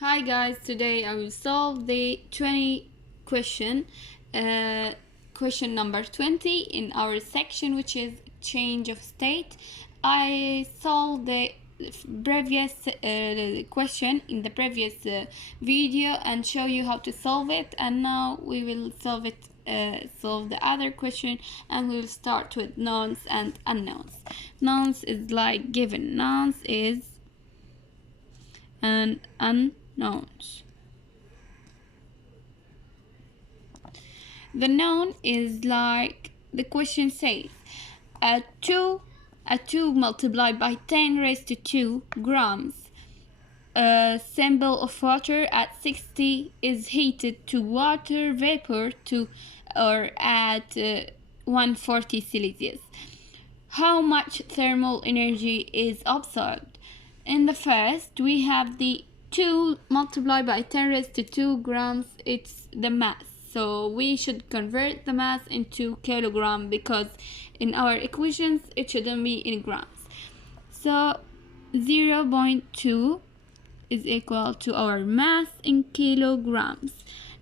Hi guys, today I will solve the 20 question, question number 20 in our section, which is change of state. I solved the previous question in the previous video and show you how to solve it, and now we will solve the other question, and we will start with nouns and unknowns. Nouns is like given, nouns is and unknowns. The noun is like the question says, a 2 multiplied by 10 raised to 2 grams a sample of water at 60 is heated to water vapor to or at 140 Celsius. How much thermal energy is absorbed? In the first, we have the 2 multiplied by 10 raised to 2 grams. It's the mass. So we should convert the mass into kilogram because in our equations it shouldn't be in grams. So 0.2 is equal to our mass in kilograms.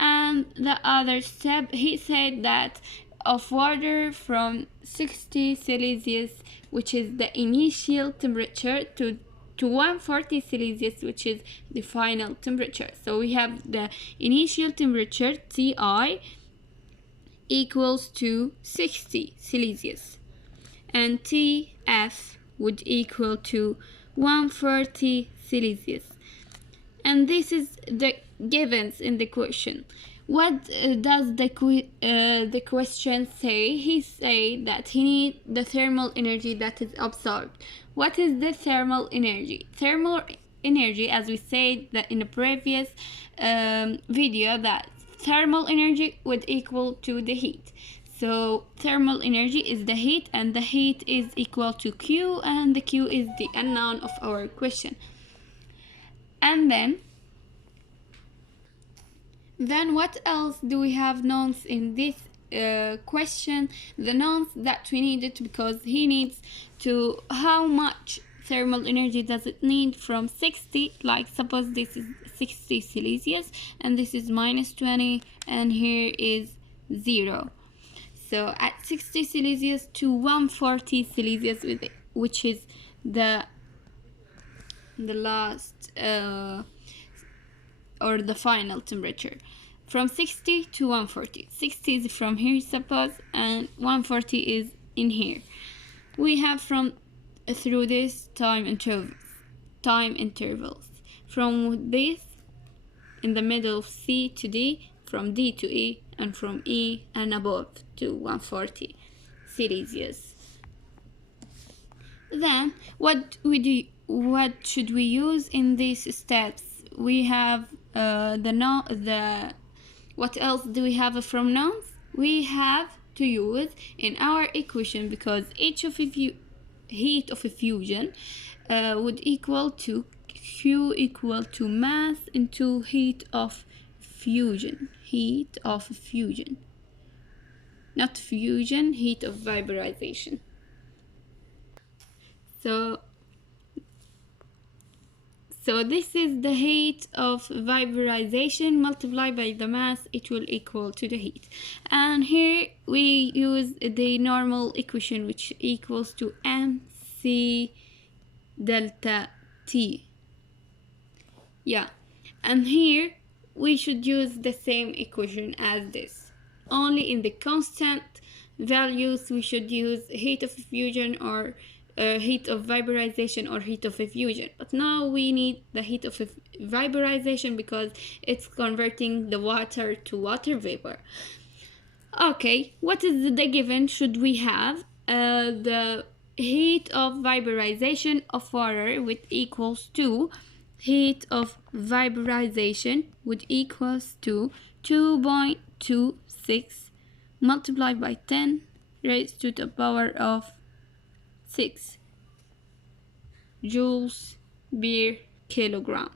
And the other step, he said that of water from 60 Celsius, which is the initial temperature, to 140 Celsius, which is the final temperature. So we have the initial temperature Ti equals to 60 Celsius, and Tf would equal to 140 Celsius. And this is the givens in the question. What does the question say? He say that he need the thermal energy that is absorbed. What is the thermal energy? Thermal energy, as we said that in the previous video, that thermal energy would equal to the heat. So thermal energy is the heat, and the heat is equal to Q, and the Q is the unknown of our question. And then what else do we have nouns in this question? The nouns that we needed, because he needs to how much thermal energy does it need from 60, like suppose this is 60 Celsius and this is minus 20 and here is 0. So at 60 Celsius to 140 Celsius, which is the last or the final temperature, from 60 to 140. 60 is from here, suppose, and 140 is in here. We have from through this time intervals. From this in the middle of C to D, from D to E, and from E and above to 140 Celsius. Then what should we use in these steps? We have what else do we have from nouns? We have to use in our equation, because heat of a fusion would equal to Q equal to mass into heat of fusion. Heat of fusion. Not fusion, heat of vaporization. So this is the heat of vaporization multiplied by the mass, it will equal to the heat. And here we use the normal equation, which equals to mc delta T. Yeah, and here we should use the same equation as this. Only in the constant values we should use heat of fusion or heat of vaporization or heat of fusion. But now we need the heat of vaporization because it's converting the water to water vapor. Okay, what is the given should we have? The heat of vaporization of water would equals to heat of vaporization would equals to 2.26 multiplied by 10 raised to the power of 6 joules per kilogram.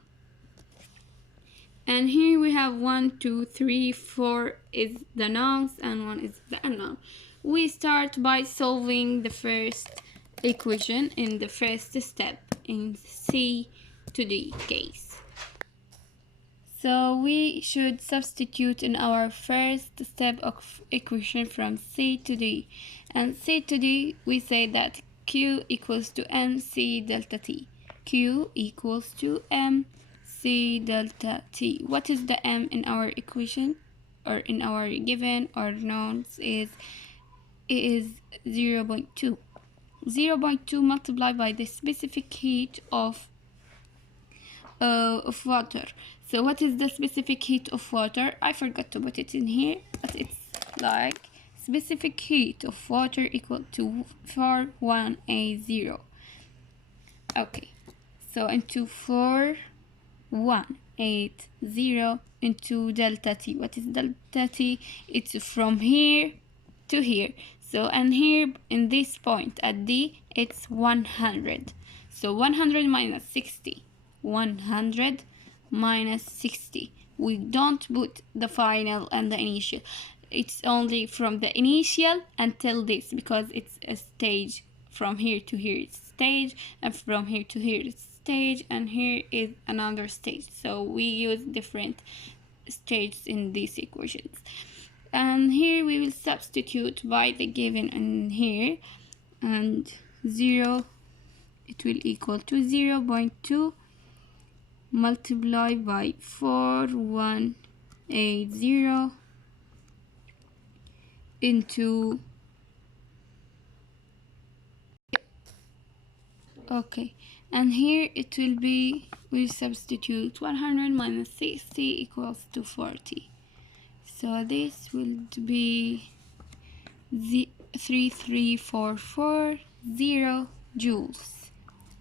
And here we have 1, 2, 3, 4 is the nouns and 1 is the unknown. We start by solving the first equation in the first step in C to D case. So we should substitute in our first step of equation from C to D. And C to D, we say that Q equals to MC delta T. Q equals to MC delta T. What is the M in our equation, or in our given or knowns, is 0.2. 0.2 multiplied by the specific heat of water. So what is the specific heat of water? I forgot to put it in here, but it's like specific heat of water equal to 4180. Okay, so into 4180 into delta T. What is delta T? It's from here to here. So, and here in this point at D, it's 100. So 100 minus 60. 100 minus 60. We don't put the final and the initial. It's only from the initial until this, because it's a stage. From here to here it's stage, and from here to here it's stage, and here is another stage. So we use different stages in these equations. And here we will substitute by the given in here, and 0, it will equal to 0.2 multiplied by 4180 into, okay, and here it will be, we substitute 100 minus 60 equals to 40. So this will be 3340 joules,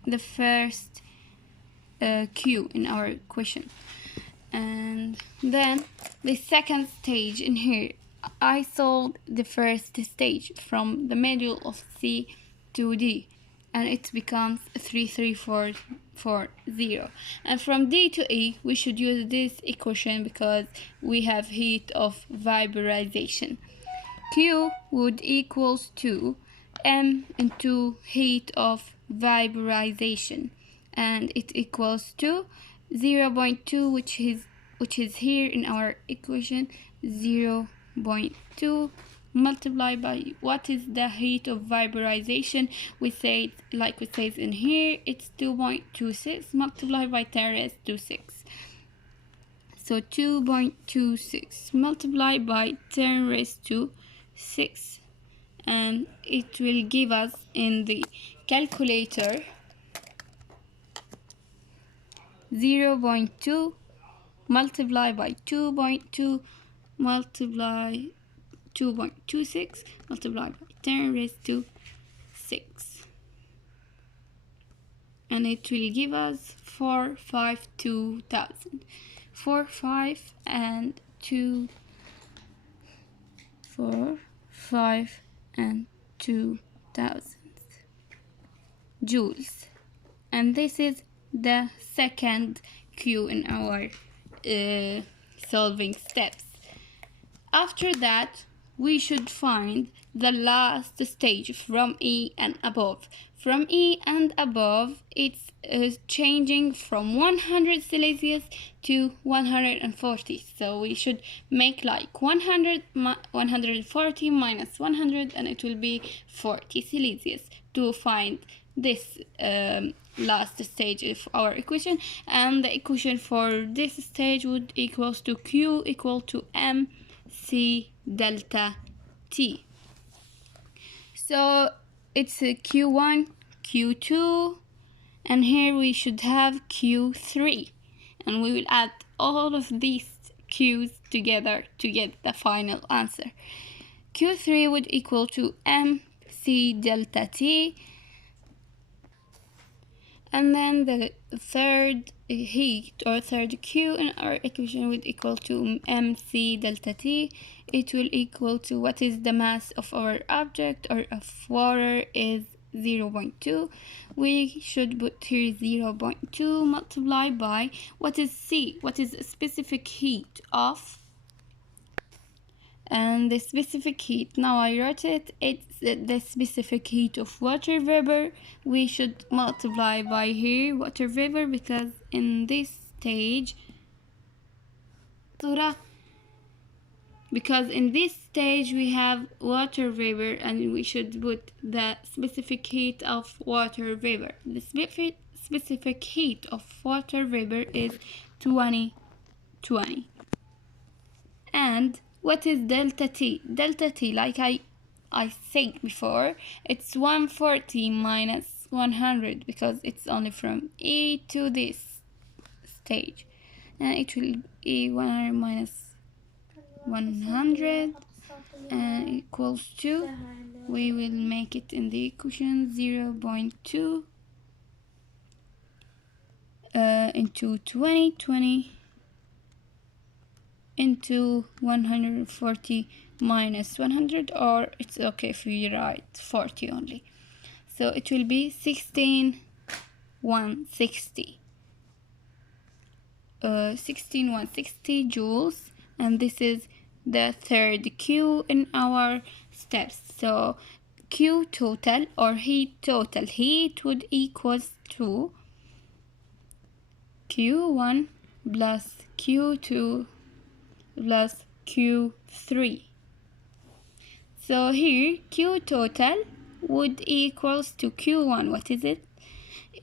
the first Q in our equation. And then the second stage in here, I solved the first stage from the middle of C to D, and it becomes 33440. And from D to E, we should use this equation because we have heat of vaporization. Q would equals to M into heat of vaporization, and it equals to 0.2, which is here in our equation, 0.2 multiplied by what is the heat of vaporization. We say, like we say in here, it's 2.26 multiplied by 10 raised to 6. So 2.26 multiplied by 10 raised to 6, and it will give us in the calculator 0.2 multiplied by 2.2 multiply 2.26 multiplied by 10 raised to 6, and it will give us 452,000. 4, 5 and 2, 4, 5 and 2,000 joules. And this is the second Q in our solving steps. After that, we should find the last stage from E and above. From E and above, it's changing from 100 Celsius to 140. So we should make like 140 minus 100, and it will be 40 Celsius to find this last stage of our equation. And the equation for this stage would equals to Q equal to MC delta T. So it's Q1, Q2, and here we should have Q3, and we will add all of these Q's together to get the final answer. Q3 would equal to MC delta T, and then the third heat or third Q in our equation would equal to MC delta T. It will equal to what is the mass of our object or of water is 0.2. We should put here 0.2 multiplied by what is C, what is specific heat of, and the specific heat, now I wrote it, it's the specific heat of water vapor. We should multiply by here water vapor, because in this stage because in this stage we have water vapor, and we should put the specific heat of water vapor. The specific heat of water vapor is 2020. And what is delta T? Delta T, like I said before, it's 140 minus 100, because it's only from A to this stage, and it will be 100 minus 100 and equals to, we will make it in the equation 0.2 into 20 into 140 minus 100, or it's okay if we write 40 only. So it will be 16,160 joules, and this is the third Q in our steps. So Q total, or heat total, heat would equals to Q1 plus Q2 plus Q3. So here Q total would equals to Q1. What is it?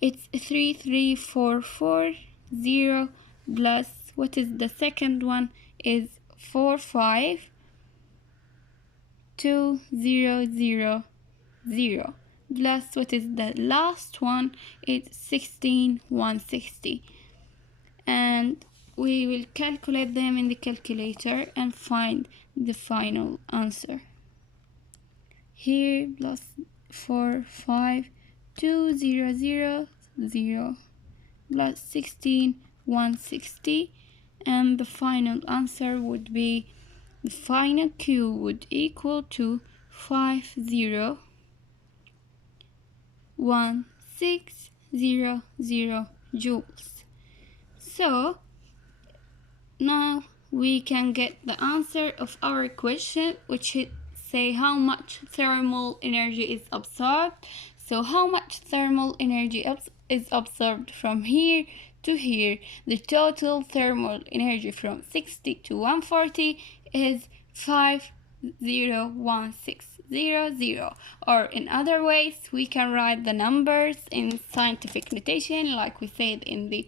It's 33440 plus, what is the second one, is 452,000 plus, what is the last one, it's 16,160. And we will calculate them in the calculator and find the final answer. Here plus 452,000 plus 16,160, and the final answer would be, the final Q would equal to 50,160 joules. So now we can get the answer of our question, which is say how much thermal energy is absorbed. So how much thermal energy is absorbed from here to here? The total thermal energy from 60 to 140 is 50,160, or in other ways we can write the numbers in scientific notation, like we said in the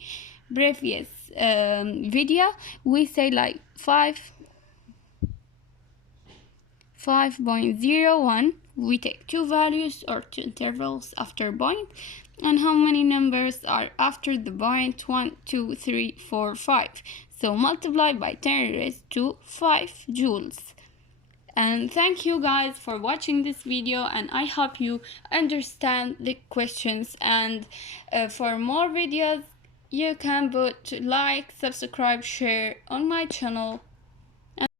previous video. We say like 5.01, we take two values or two intervals after point, and how many numbers are after the point? 1, 2, 3, 4, 5. So multiply by 10 raised to 5 joules. And thank you guys for watching this video, and I hope you understand the questions. And for more videos, you can put like, subscribe, share on my channel.